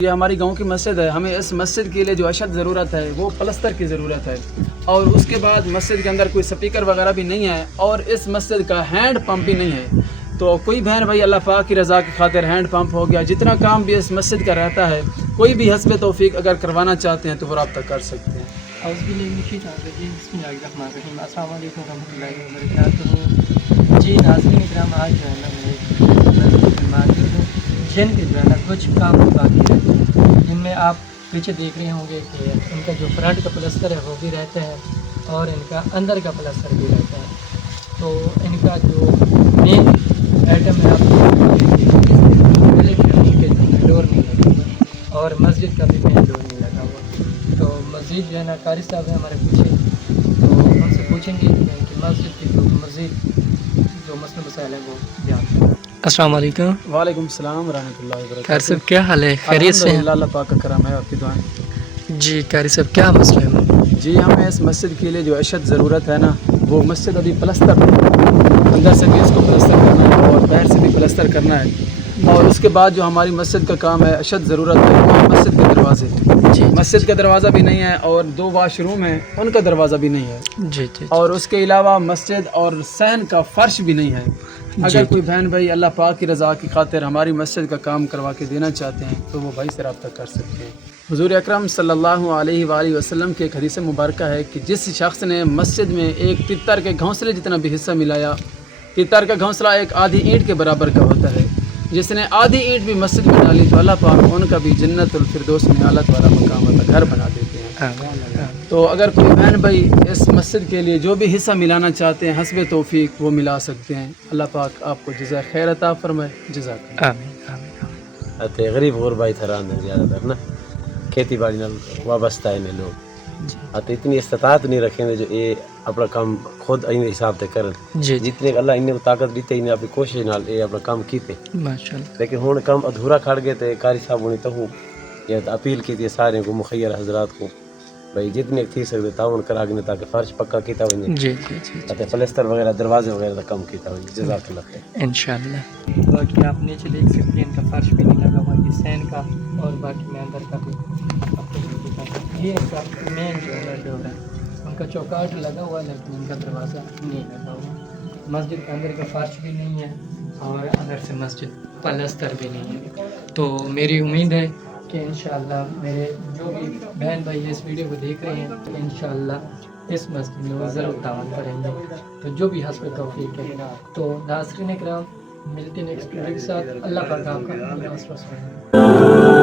یہ ہماری گاؤں کی مسجد ہے. ہمیں اس مسجد کے لیے جو اشد ضرورت ہے وہ پلستر کی ضرورت ہے, اور اس کے بعد مسجد کے اندر کوئی سپیکر وغیرہ بھی نہیں ہے, اور اس مسجد کا ہینڈ پمپ بھی نہیں ہے. تو کوئی بہن بھائی اللہ پاک کی رضا کی خاطر ہینڈ پمپ ہو گیا, جتنا کام بھی اس مسجد کا رہتا ہے, کوئی بھی حسب توفیق اگر کروانا چاہتے ہیں تو وہ رابطہ کر سکتے ہیں. السلام علیکم ورحمۃ اللہ وبرکاتہ. جی ناظرین اکرام, آج جو ہے نا میں جن کے جو ہے نا کچھ کام باقی رہتے ہیں, جن میں آپ پیچھے دیکھ رہے ہوں گے کہ ان کا جو فرنٹ کا پلستر ہے وہ بھی رہتا ہے اور ان کا اندر کا پلستر بھی رہتا ہے. تو ان کا جو مین آئٹم ہے آپ ڈور نہیں لگا ہوا, اور مسجد کا بھی مین ڈور نہیں لگا ہوا. تو مسجد جو ہے نا قاری صاحب ہیں ہمارے پیچھے, تو ان سے پوچھیں گے کہ مسجد کی تو مزید جو مسئلہ مسائل ہیں وہ بیان کریں. السلام علیکم. وعلیکم السلام ورحمۃ اللہ وبرکاتہ. قاری صاحب کیا حال ہے, خیریت سے ہیں؟ الحمدللہ, اللہ پاک کا کرم ہے, آپ کی دعائیں. جی قاری صاحب کیا مسئلہ ہے؟ جی ہمیں اس مسجد کے لیے جو اشد ضرورت ہے نا, وہ مسجد ابھی پلستر, اندر سے بھی اس کو پلستر کرنا ہے اور باہر سے بھی پلستر کرنا ہے. اور اس کے بعد جو ہماری مسجد کا کام ہے, اشد ضرورت ہے وہ مسجد کے دروازے. جی مسجد کا دروازہ بھی نہیں ہے, اور 2 واش روم ہیں ان کا دروازہ بھی نہیں ہے. جی جی. اور اس کے علاوہ مسجد اور صحن کا فرش بھی نہیں ہے. اگر کوئی بہن بھائی اللہ پاک کی رضا کی خاطر ہماری مسجد کا کام کروا کے دینا چاہتے ہیں تو وہ بھائی سے رابطہ کر سکتے ہیں. حضور اکرم صلی اللہ علیہ وآلہ وسلم کے ایک حدیث مبارکہ ہے کہ جس شخص نے مسجد میں ایک تتر کے گھونسلے جتنا بھی حصہ ملایا, تتر کا گھونسلہ ایک آدھی اینٹ کے برابر کا ہوتا ہے, جس نے آدھی اینٹ بھی مسجد میں ڈالی تو اللہ پاک ان کا بھی جنت الفردوس میں اعلیٰ والا مقام والا گھر بنا دیتے ہیں. تو اگر کوئی بہن بھائی اس مسجد کے لیے جو بھی حصہ ملانا چاہتے ہیں حسب توفیق وہ ملا سکتے ہیں. اللہ پاک آپ کو جزائے خیر عطا فرمائے. جزاک اللہ. تے غریب غربائی تھران زیادہ تر نا کھیتی باڑی نال وابستہ ہے نے لوگ, تے اتنی استطاعت نہیں رکھیں جو یہ اپنا کام خود این حساب سے کرن. جتنے اللہ انہیں طاقت دیتے انہیں اپنی کوشش نال یہ اپنا کام کیتے, لیکن ہوں کام ادھورا کھڑ گئے تے قاری صاحب نے تو یہ اپیل کی تھی سارے کو مخیر حضرات کو بھائی جتنے تھی سکتے تعاون کرا گنے تاکہ فرش پکا کیتا ونے. جی جی جی. پلستر وغیرہ دروازے وغیرہ کا کام کیتا ونے. جزاک اللہ خیر. انشاءاللہ. باقی آپ نیچے دیکھ سکتے ہیں ان کا فرش بھی نہیں لگا ہوا, یہ سین کا, اور باقی میں اندر کا بھی آپ کو دکھا دوں. یہ ان کا مین جو ہے ڈور ہے, ان کا چوکاٹ لگا ہوا لیکن ان کا دروازہ نہیں لگا ہوا. مسجد کے اندر کا فرش بھی نہیں ہے اور اندر سے مسجد پلستر بھی نہیں ہے. تو میری امید ہے کہ انشاءاللہ میرے جو بھی بہن بھائی اس ویڈیو کو دیکھ رہے ہیں انشاءاللہ اس مسجد میں وہ ضرور تعاون کریں گے, تو جو بھی حسب توفیق ہے. تو ناظرین کرام ملتے ہیں نیکسٹ ویڈیو کے ساتھ. اللہ پاک آپ کا ناصر رسول.